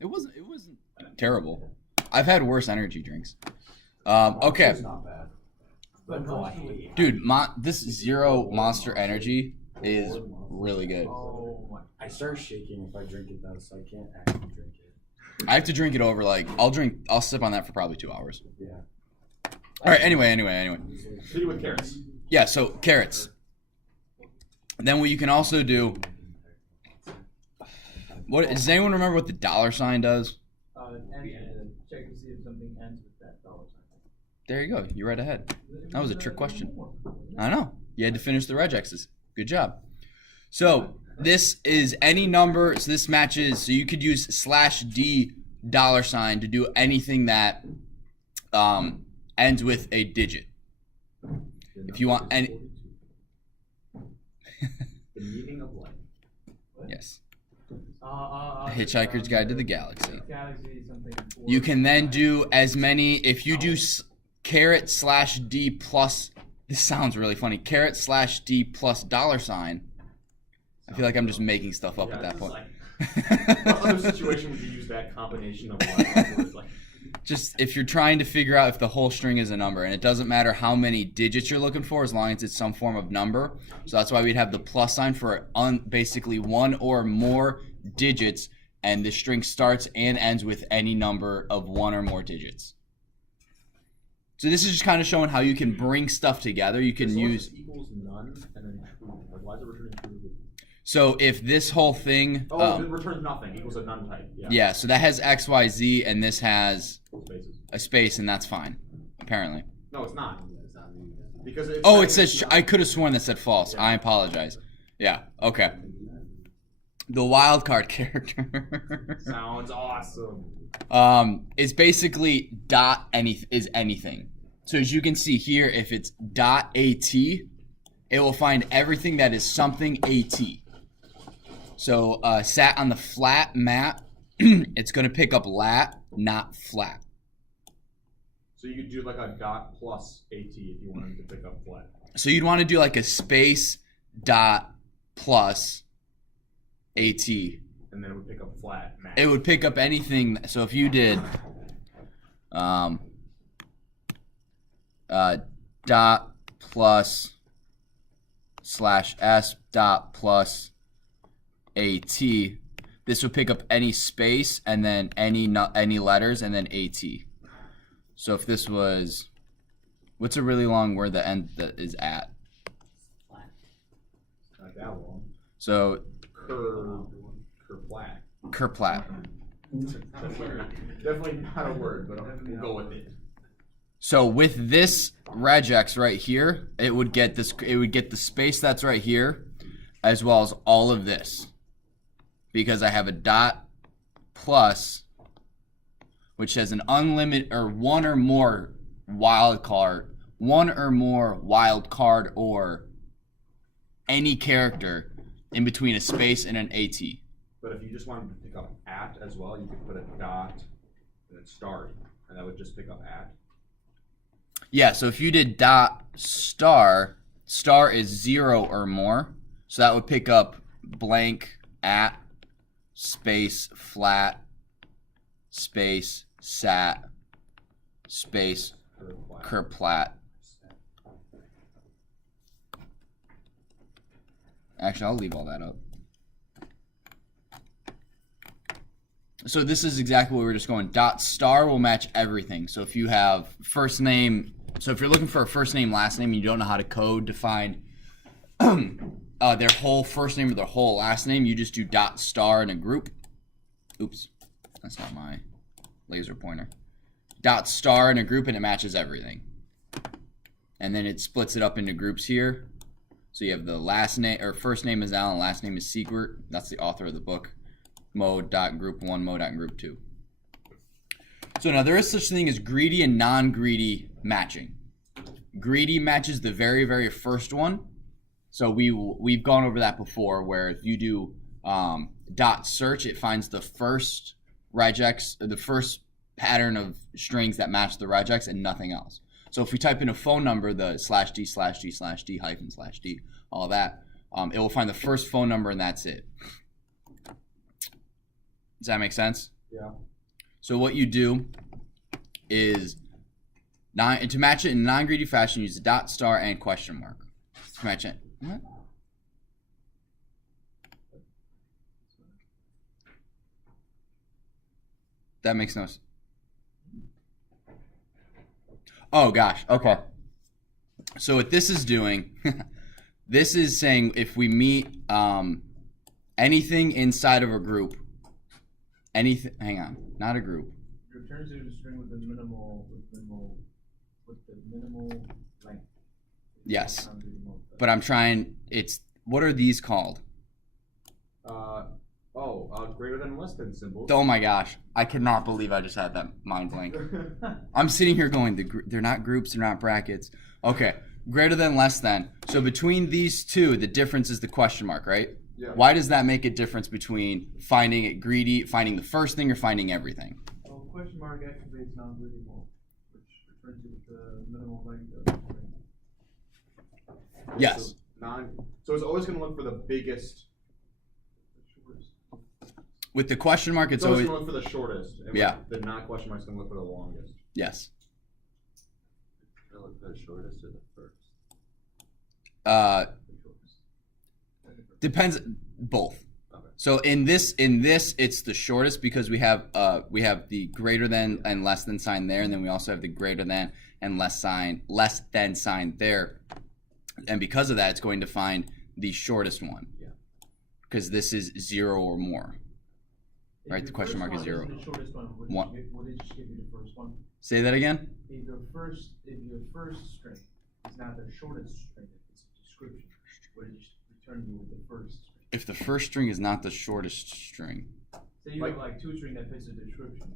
It wasn't terrible. I've had worse energy drinks. Okay. It's not bad. But no, I hate it. Dude, this Zero Monster Energy is really good. Oh my. I start shaking if I drink it though, so I can't actually drink it. I have to drink it over, like, I'll sip on that for probably 2 hours. Yeah. Alright, anyway. City with carrots. Yeah, so carrots. Then what you can also do, does anyone remember what the $sign does? Check to see if something ends with that $sign. There you go. You're right ahead. That was a trick question. I know. You had to finish the regexes. Good job. So this is any number. So this matches. So you could use /D $sign to do anything that ends with a digit. If you want any. The meaning of life. Yes. Hitchhiker's Guide to the Galaxy. Something. You can then do as many. If you do /D plus. This sounds really funny. /D plus $sign. I feel like I'm just making stuff up at that point. What other situation would you use that combination of words? Like, just if you're trying to figure out if the whole string is a number, and it doesn't matter how many digits you're looking for as long as it's some form of number. So that's why we'd have the + sign for basically one or more digits, and the string starts and ends with any number of one or more digits. So this is just kind of showing how you can bring stuff together. You can use equals none and then true. Like, why is it returning true? so if this whole thing it returns nothing equals a none type. Yeah, so that has X, Y, Z, and this has Spaces. a space, and that's fine, apparently. No, it's not. Because It says I could have sworn that said false. Yeah. I apologize. Yeah. Okay. The wild card character sounds awesome. Is basically anything. So as you can see here, if it's .at, it will find everything that is something at. So sat on the flat map, it's going to pick up lat, not flat. So you could do like a dot plus at if you wanted to pick up flat. So you'd want to do like a space dot plus at. And then it would pick up flat. Max. It would pick up anything. So if you did dot plus /s dot plus at, this would pick up any space and then any letters and then at. So if this was, what's a really long word that is at? Not that long. So Kerplat. Kerplat. Definitely not a word, but we'll go with it. So with this regex right here, it would get this. It would get the space that's right here, as well as all of this, because I have a dot plus, which has an unlimited or one or more wild card or any character in between a space and an at. But if you just wanted to pick up at as well, you could put a dot and then star, and that would just pick up at. Yeah, so if you did dot star is 0 or more, so that would pick up blank at space flat space sat space kerplat. Actually, I'll leave all that up. So this is exactly what we're just going. Dot star will match everything. So if you have first name, so if you're looking for a first name, last name, and you don't know how to code to find their whole first name or their whole last name, you just do dot star in a group. Oops, that's not my laser pointer. Dot star in a group, and it matches everything. And then it splits it up into groups here. So you have the last name, or first name is Alan, last name is Siegert. That's the author of the book. Mode.group1, mode.group2. So now there is such thing as greedy and non-greedy matching. Greedy matches the very, very first one. So we've gone over that before, where if you do dot search, it finds the first regex, the first pattern of strings that match the regex and nothing else. So if we type in a phone number, the /d/d/d -/d, all that, it will find the first phone number and that's it. Does that make sense? Yeah. So what you do is to match it in non-greedy fashion, use the dot, star, and question mark. To match it. What? That makes no sense. Oh gosh. Okay. So what this is doing, this is saying if we meet anything inside of a group, anything. Hang on, not a group. Returns to the string with the minimal length. Yes. But I'm trying. It's what are these called? Greater than, less than symbols. Oh my gosh, I cannot believe I just had that mind blank. I'm sitting here going, they're not groups, they're not brackets. Okay, greater than, less than. So between these two, the difference is the question mark, right? Yeah. Why does that make a difference between finding it greedy, finding the first thing, or finding everything? Well, question mark activates non-greedy mode, which returns to the minimal length of the string. Yes. So it's always going to look for the biggest. With the question mark, it's always going to look for the shortest. And yeah. The non-question mark is going to look for the longest. Yes. Look for the shortest or the first? Depends. Both. Okay. So in this, it's the shortest because we have the greater than and less than sign there, and then we also have the greater than and less than sign there, and because of that, it's going to find the shortest one. Yeah. Because this is 0 or more. Right, the question mark is 0. The shortest one. What did you just give you the first one? Say that again. If your first string is not the shortest string, it's a description. What did you return you with the first string? If the first string is not the shortest string. Say you have like two string that fits a description.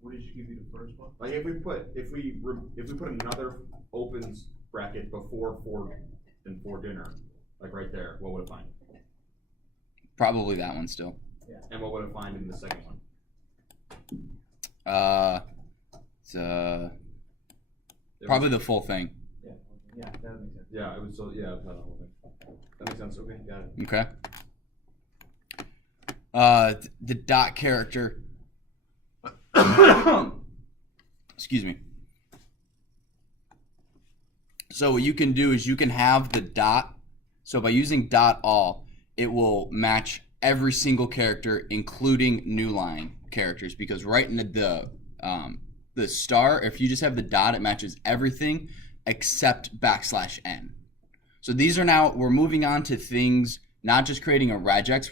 What did you give you the first one? Like if we put another open bracket before 4 and 4 dinner, like right there, what would it find? Probably that one still. Yeah. And what would it find in the second one? It's probably the full thing. Yeah. Yeah, that makes sense. Yeah, it was so. Yeah, the whole thing. That makes sense. Okay, got it. Okay. The dot character. Excuse me. So what you can do is you can have the dot. So by using dot all, it will match every single character, including new line characters. Because right in the star, if you just have the dot, it matches everything except \n. So these are now, we're moving on to things, not just creating a regex,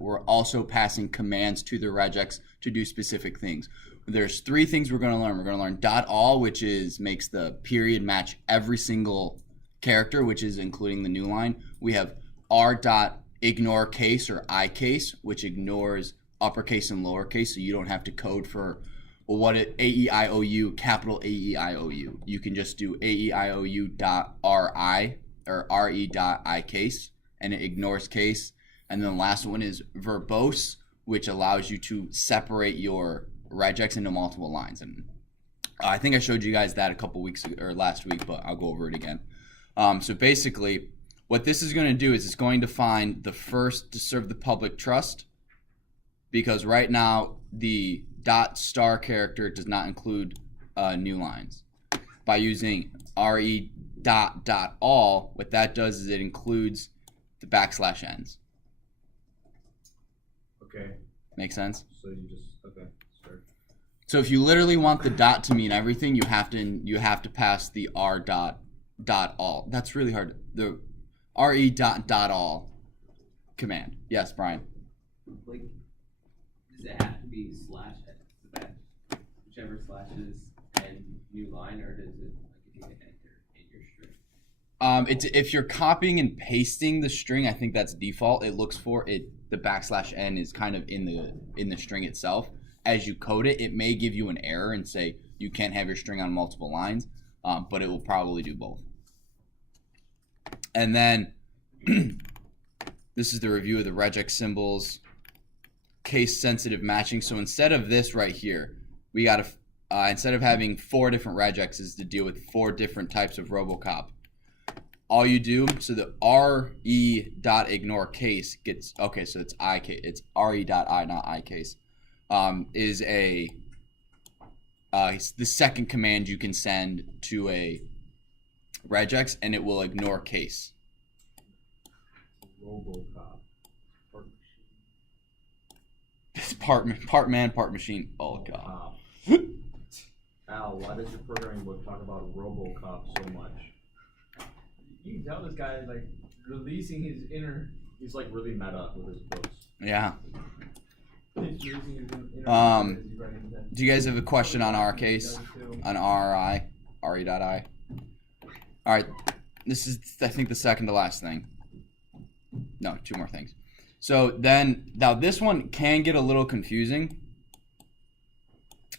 we're also passing commands to the regex to do specific things. There's 3 things we're going to learn. We're going to learn dot all, which makes the period match every single character, which is including the new line. We have r dot ignore case or I case, which ignores uppercase and lowercase, so you don't have to code for A-E-I-O-U, capital A-E-I-O-U. You can just do A-E-I-O-U dot R-I or R-E dot I case, and it ignores case. And then the last one is verbose, which allows you to separate your regex into multiple lines. And I think I showed you guys that a couple weeks ago, or last week, but I'll go over it again. So basically, what this is going to do is it's going to find the first to serve the public trust, because right now the dot star character does not include new lines. By using re dot all, what that does is it includes the \ns. Okay. Make sense? So you just sure. So if you literally want the dot to mean everything, you have to pass the r dot all. That's really hard. The re dot all command. Yes, Brian. Like, does it have to be slash at whichever slashes and new line, or does it like if you hit enter in your string? It's if you're copying and pasting the string, I think that's default. It looks for it. The \n is kind of in the string itself. As you code it, it may give you an error and say you can't have your string on multiple lines, but it will probably do both. And then this is the review of the regex symbols, case sensitive matching. So instead of this right here, we got to instead of having 4 different regexes to deal with 4 different types of RoboCop, all you do, so the re dot ignore case gets, okay, so it's I case, it's re dot I, not I case. is the second command you can send to a regex, and it will ignore case. Robocop. It's part man, part machine. Oh god. Al, why does your programming book talk about Robocop so much? You can tell this guy is like releasing his inner. He's like really meta with his books. Yeah. He's releasing his inner Um, as he's writing them. Do you guys have a question on our case? On RI? RE.I? Alright. This is, I think, the second to last thing. No, two more things. So then, now this one can get a little confusing.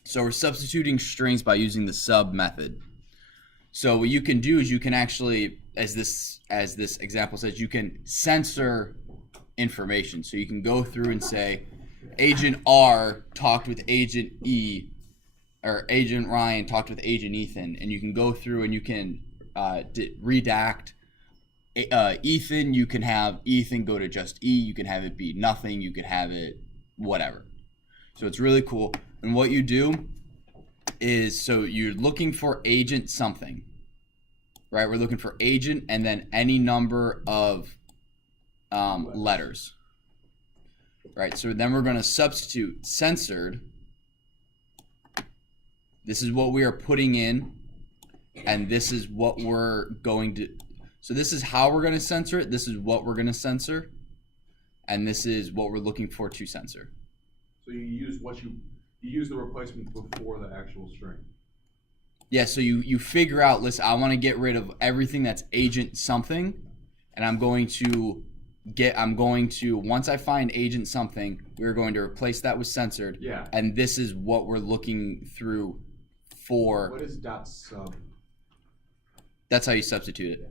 So we're substituting strings by using the sub method. So what you can do is you can actually, as this example says, you can censor information. So you can go through and say, Agent R talked with Agent E, or Agent Ryan talked with Agent Ethan, and you can go through and you can redact Ethan. You can have Ethan go to just E. You can have it be nothing. You can have it whatever. So it's really cool. And what you do is, so you're looking for agent something, right? We're looking for agent and then any number of letters, right? So then we're going to substitute censored. This is what we are putting in, and this is what we're going to, so this is how we're going to censor it. This is what we're going to censor, and this is what we're looking for to censor. So you use you use the replacement before the actual string. Yeah, so you figure out, listen, I want to get rid of everything that's agent something, and I'm going to, once I find agent something, we're going to replace that with censored. Yeah. And this is what we're looking through for. What is dot sub? That's how you substitute it,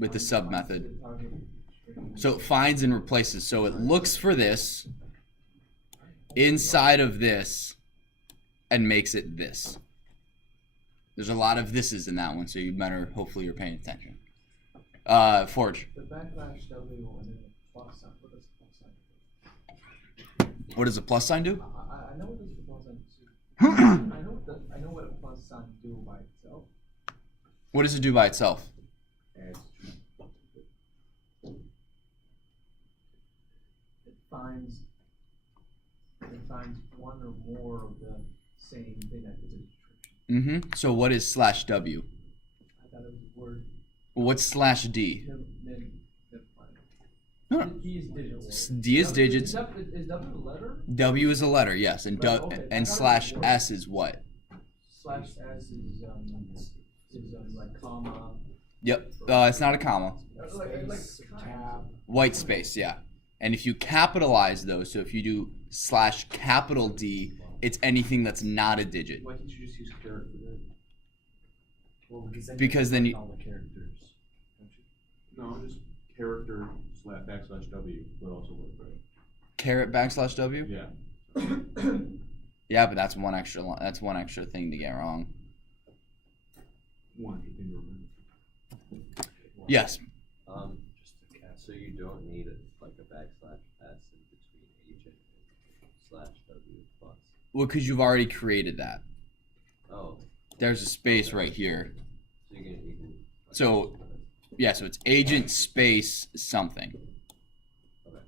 with the sub method. So it finds and replaces. So it looks for this inside of this and makes it this. There's a lot of thises in that one, so you better, hopefully you're paying attention. Forge. The backslash W and then the plus sign. What does the plus sign do? What does a plus sign do? I know what does the plus sign do. I know what a plus sign do by itself. What does it do by itself? It finds one or more of the same thing that is a description. So what is slash W? I thought it was a word. What's slash D? Then No, no. D is digits. D is digits. Is W a letter? W is a letter, yes, and Right, okay. and slash S is what? Slash S is like comma. Yep. It's not a comma. Like Tab. White space, yeah. And if you capitalize those, so if you do slash capital D, it's anything that's not a digit. Why didn't you just use character then? Well, Because then you- all the characters, don't you? No, just character backslash W would also work, right? Caret backslash W? Yeah. Yeah, but that's one extra thing to get wrong. One thing to remember. Yes. Just a cat. So you don't need like a backslash S in between agent and slash W plus. Well, because you've already created that. Oh, There's a space right here. so you can. So, yeah, so it's agent space something. Okay.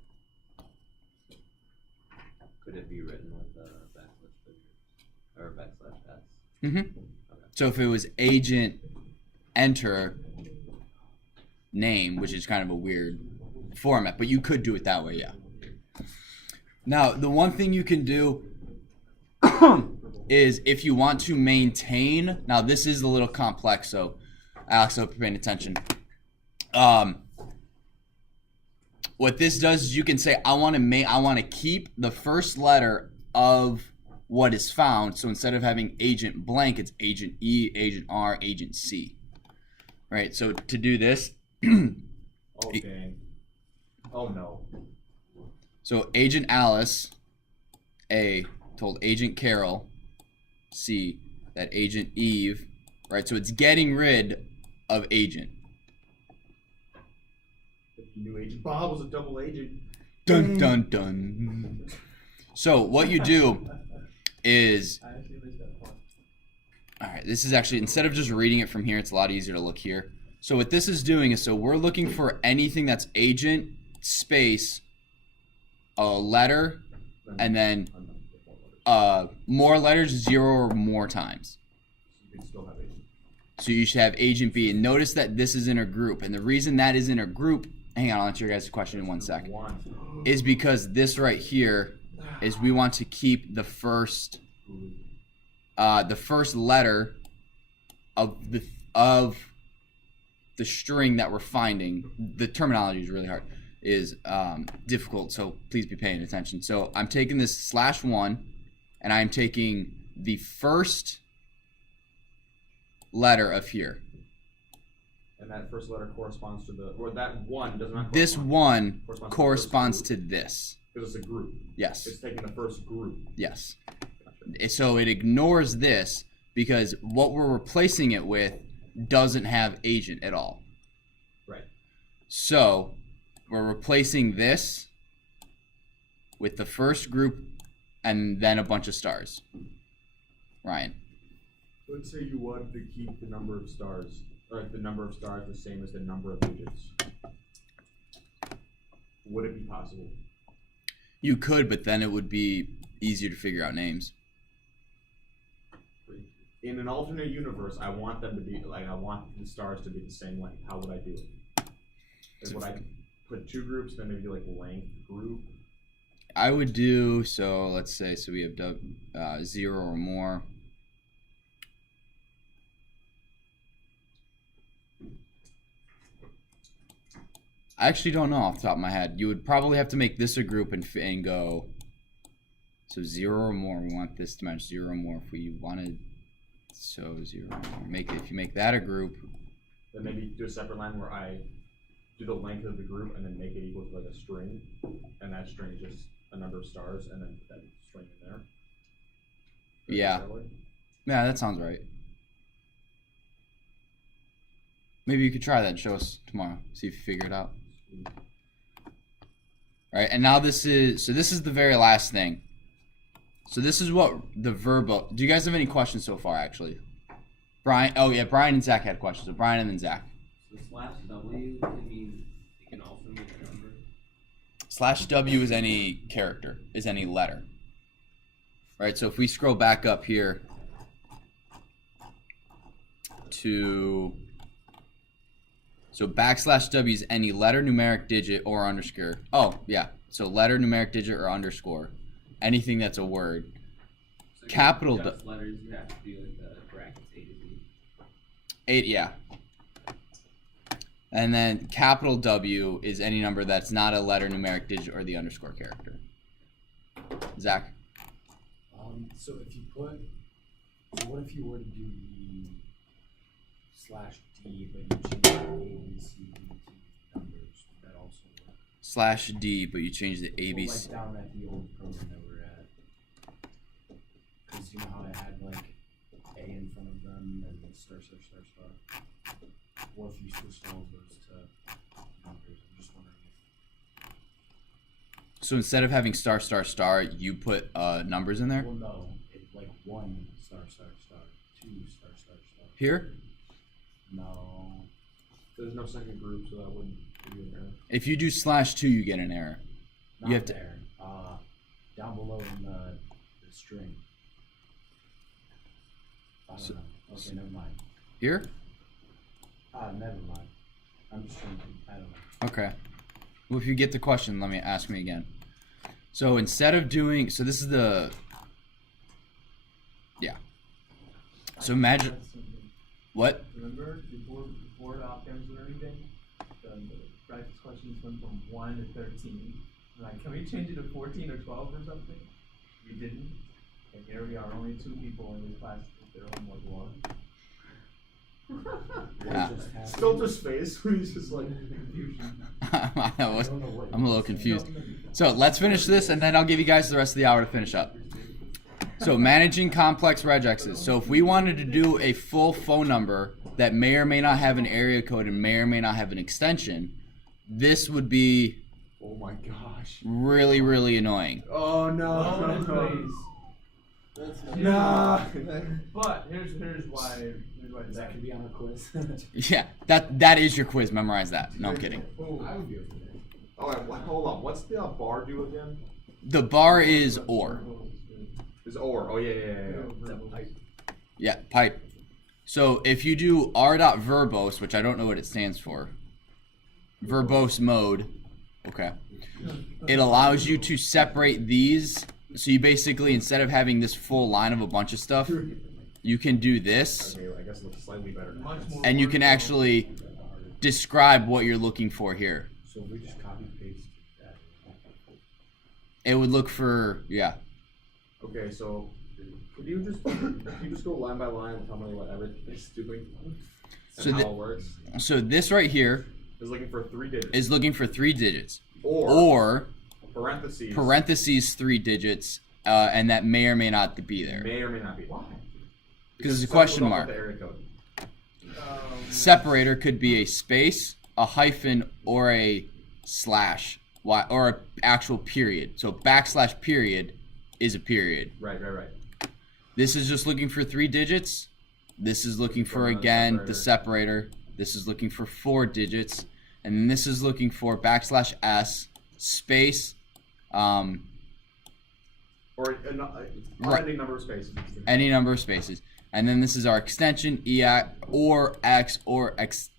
Could it be written with a backslash W or backslash S? So if it was agent enter name, which is kind of a weird format, but you could do it that way, yeah. Now, the one thing you can do is if you want to maintain, now this is a little complex, so Alex, I hope you're paying attention. What this does is you can say, I want to keep the first letter of what is found. So instead of having agent blank, it's agent E, agent R, agent C. Right? So to do this, Oh dang. Oh no. so agent Alice, A, told agent Carol, C, that agent Eve, right? So it's getting rid of agent. If you knew Agent Bob was a double agent. Dun dun dun. So what you do is, I actually missed that part. all right, this is actually, instead of just reading it from here, it's a lot easier to look here. So what this is doing is, so we're looking for anything that's agent, space, a letter, and then more letters 0 or more times. You can still have agent. So you should have agent B. And notice that this is in a group. And the reason that is in a group, hang on, I'll answer your guys' question in 1 second, is because this right here is we want to keep the first letter of the string that we're finding. The terminology is really hard, is difficult, so please be paying attention. So I'm taking this /1 and I'm taking the first letter of here. And that first letter corresponds to the, or that one does not. This one corresponds to to this. because it's a group. Yes. It's taking the first group. Yes. Gotcha. So it ignores this because what we're replacing it with doesn't have agent at all. Right. So we're replacing this with the first group and then a bunch of stars. Ryan. Let's say you wanted to keep the number of stars, or the number of stars the same as the number of agents. Would it be possible? You could, but then it would be easier to figure out names. In an alternate universe, I want them to be like, I want the stars to be the same length. How would I do it? Like, would I put 2 groups, then maybe like length group? I would do, so let's say, so we have 0 or more. I actually don't know off the top of my head. You would probably have to make this a group and go, so 0 or more. We want this to match 0 or more. If we wanted, so 0 or more. If you make that a group. Then maybe do a separate line where I do the length of the group and then make it equal to like a string, and that string is just a number of stars, and then put that string in there. Yeah. Yeah, that sounds right. Maybe you could try that and show us tomorrow. See if you figure it out. All right, and now this is the very last thing. So this is what the verbal. Do you guys have any questions so far, actually? Brian. Oh yeah, Brian and Zach had questions. So Brian and then Zach. So /W can mean it can also mean a number. /W is any character, is any letter. Right. So if we scroll back up here to. So \W is any letter, numeric digit, or underscore. Oh, yeah. So letter, numeric digit, or underscore. Anything that's a word. So Capital just letters, you have to do like the brackets A to Z. 8, yeah. And then capital W is any number that's not a letter, numeric digit, or the underscore character. Zach? So if you put, so what if you were to do the /D, but you change the A, B, C, D to numbers? Would that also work? /D, but you change the A, B, Well, C. like down at the old program that we're at. Because you know how I had like A in front of them and then star. What if you switched all of those to numbers? I'm just wondering if. So instead of having ****, you put numbers in there? Well, no. It's like 1 ****, 2 ****. Here? No. There's no second group, so that wouldn't be an error. If you do /2, you get an error. Not You have to- there. Down below in the string. I don't know. Okay, never mind. Here? Never mind. I'm just trying to. I don't know. Okay. Well, if you get the question, ask me again. So instead of doing, so this is the, yeah. So imagine, That's something. what? Remember before the off-campus and everything, the practice questions went from 1 to 13. Like, can we change it to 14 or 12 or something? We didn't. And here we are, only 2 people in this class with their homework one. Yeah. What just happened? Stilter's face when he's just like Confusion. I'm a little confused. So let's finish this, and then I'll give you guys the rest of the hour to finish up. So managing complex regexes. So if we wanted to do a full phone number that may or may not have an area code and may or may not have an extension, this would be Oh my gosh. Really, really annoying. Oh Oh, no. please. That's No. But here's why That could be on a quiz. Yeah, that is your quiz. Memorize that. No, I'm kidding. Oh, I would be okay. Oh, wait, hold on. What's the bar do again? The bar is or. Is or. Oh yeah. Yeah, pipe. So if you do r.verbose, which I don't know what it stands for, verbose mode, okay, it allows you to separate these. So you basically, instead of having this full line of a bunch of stuff, you can do this, Okay, I guess it looks slightly better now. much more. and you can workflow. actually describe what you're looking for here. So if we just copy paste that. It would look for, yeah. Okay, so could you just go line by line and tell me what everything's doing and So how the- it works? So this right here Is looking for 3 digits. is looking for 3 digits. Or Or parentheses 3 digits, and that may or may not be there. may or may not be. Why? Because it's a some question goes off mark. with the area code. Separator could be a space, a hyphen, or a slash, or an actual period. So backslash period is a period. Right. This is just looking for 3 digits. This is looking for, From the again, the separator. This is looking for 4 digits. And then this is looking for backslash s, space, Or Right. unending number of spaces. any number of spaces. And then this is our extension, or x, or ext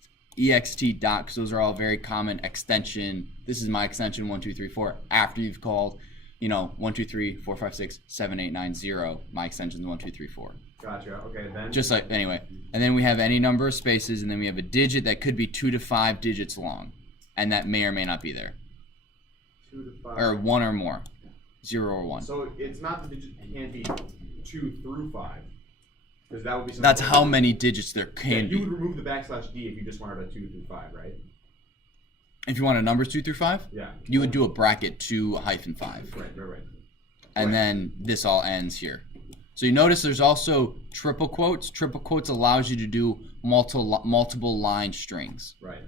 dot, because those are all very common extension. This is my extension 1, 2, 3, 4. After you've called, 1, 2, 3, 4, 5, 6, 7, 8, 9, 0. My extension is 1, 2, 3, 4. Gotcha. Okay, then. Just like, anyway. And then we have any number of spaces, and then we have a digit that could be 2 to 5 digits long. And that may or may not be there. 2 to 5. Or 1 or more. 0 or 1. So it's not the digit can't be 2 through 5. Because that would be something. That's how many digits there Yeah, can you be. would remove the backslash D if you just wanted a 2 through 5, right? If you want a numbers 2 through 5, Yeah. you would do a bracket 2 hyphen 5. Right. And then this all ends here. So you notice there's also triple quotes. Triple quotes allows you to do multiple line strings. Right.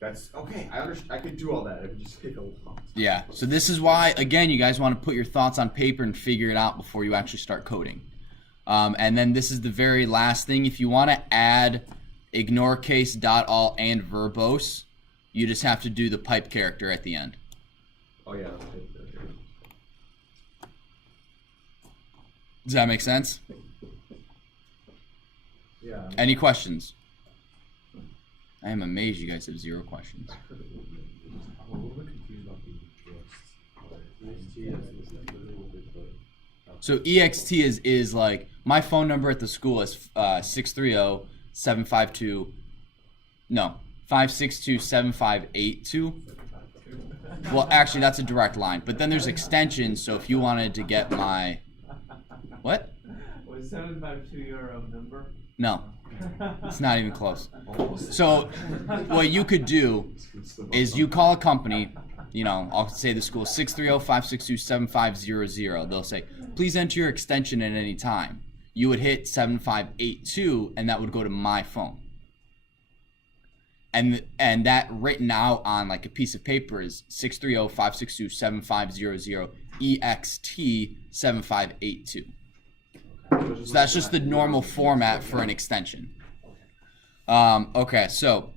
That's okay. I could do all that. It would just take a lot. Yeah. So this is why, again, you guys want to put your thoughts on paper and figure it out before you actually start coding. And then this is the very last thing. If you want to add ignore case, dot all, and verbose, you just have to do the pipe character at the end. Oh yeah. Okay. Does that make sense? Yeah. Any questions? I am amazed you guys have 0 questions. I'm a little bit confused about the list. So EXT is like, my phone number at the school is 562-7582. Well, actually, that's a direct line. But then there's extensions, so if you wanted to get my... What? Was 752 your number? No, it's not even close. So what you could do is you call a company, I'll say the school 630-562-7500. They'll say, please enter your extension at any time. You would hit 7582, and that would go to my phone. And that written out on like a piece of paper is 630-562-7500 EXT 7582. So that's just the normal format for an extension. Okay, so